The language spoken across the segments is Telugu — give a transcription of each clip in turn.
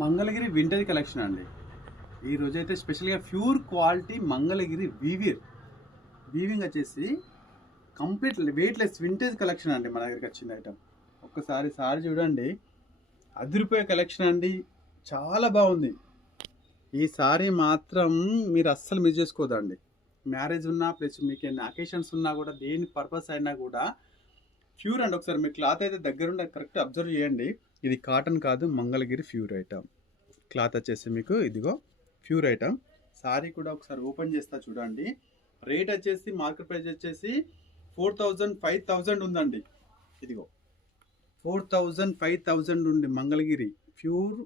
మంగళగిరి వింటేజ్ కలెక్షన్ అండి. ఈ రోజైతే స్పెషల్గా ప్యూర్ క్వాలిటీ మంగళగిరి వీవింగ్ వచ్చేసి కంప్లీట్ వెయిట్లెస్ వింటేజ్ కలెక్షన్ అండి. మన దగ్గరికి వచ్చింది ఐటమ్ ఒక్కసారి సారి చూడండి, అదిరిపోయే కలెక్షన్ అండి. చాలా బాగుంది. ఈ సారీ మాత్రం మీరు అస్సలు మిస్ చేసుకోదండి. మ్యారేజ్ ఉన్నా ప్లస్ మీకు ఎన్ని అకేషన్స్ ఉన్నా కూడా, దేని పర్పస్ అయినా కూడా ప్యూర్ అండి. ఒకసారి మీరు క్లాత్ అయితే దగ్గరుండి కరెక్ట్ అబ్జర్వ్ చేయండి. ఇది కాటన్ కాదు, మంగళగిరి ప్యూర్ ఐటమ్. క్లాత్ వచ్చేసి మీకు ఇదిగో ప్యూర్ ఐటమ్. సారీ కూడా ఒకసారి ఓపెన్ చేస్తా చూడండి. రేట్ వచ్చేసి మార్కెట్ ప్రైస్ వచ్చేసి 4000 5000 ఉందండి. ఇదిగో 4000 5000 ఉంది మంగళగిరి ప్యూర్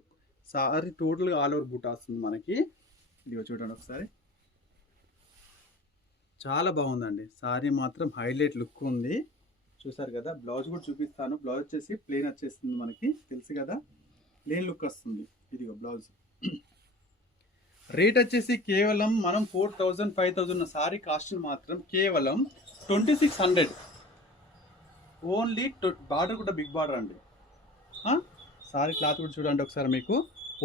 సారీ. టోటల్గా ఆల్ ఓవర్ బూటా వస్తుంది మనకి. ఇదిగో చూడండి ఒకసారి, చాలా బాగుందండి. సారీ మాత్రం హైలైట్ లుక్ ఉంది. చూసారు కదా, బ్లౌజ్ కూడా చూపిస్తాను. బ్లౌజ్ వచ్చేసి ప్లెయిన్ వచ్చేస్తుంది మనకి, తెలుసు కదా, ప్లెయిన్ లుక్ వస్తుంది. ఇదిగో బ్లౌజ్. రేట్ వచ్చేసి కేవలం మనం 4000 5000 ఉన్న సారీ కాస్ట్ మాత్రం కేవలం 2600 ఓన్లీ. బార్డర్ కూడా బిగ్ బార్డర్ అండి. సారీ క్లాత్ కూడా చూడండి ఒకసారి, మీకు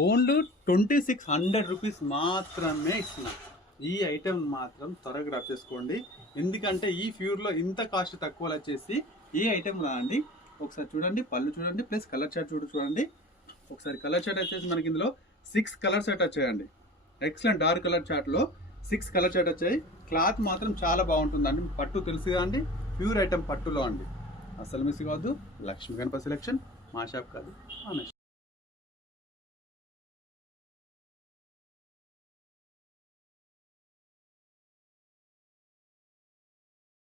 ఓన్లీ 2600 రూపీస్ మాత్రమే ఇస్తున్నాం. ఈ ఐటెం మాత్రం త్వరగా గ్రాప్ చేసుకోండి, ఎందుకంటే ఈ ప్యూర్లో ఇంత కాస్ట్ తక్కువలో వచ్చేసి ఈ ఐటెం రాండి. ఒకసారి చూడండి, పళ్ళు చూడండి, ప్లస్ కలర్ చార్ట్ చూడండి. ఒకసారి కలర్ చార్ట్ వచ్చేసి మనకి ఇందులో 6 కలర్ చార్ట్ వచ్చాయండి. ఎక్సలెంట్ డార్క్ కలర్ చార్ట్లో 6 కలర్ చార్ట్ వచ్చాయి. క్లాత్ మాత్రం చాలా బాగుంటుందండి. పట్టు తెలుసు అండి, ప్యూర్ ఐటెం పట్టులో అండి. అసలు మిస్ కావద్దు. లక్ష్మీ గణపతి సెలెక్షన్ మా షాప్ కాదు, మా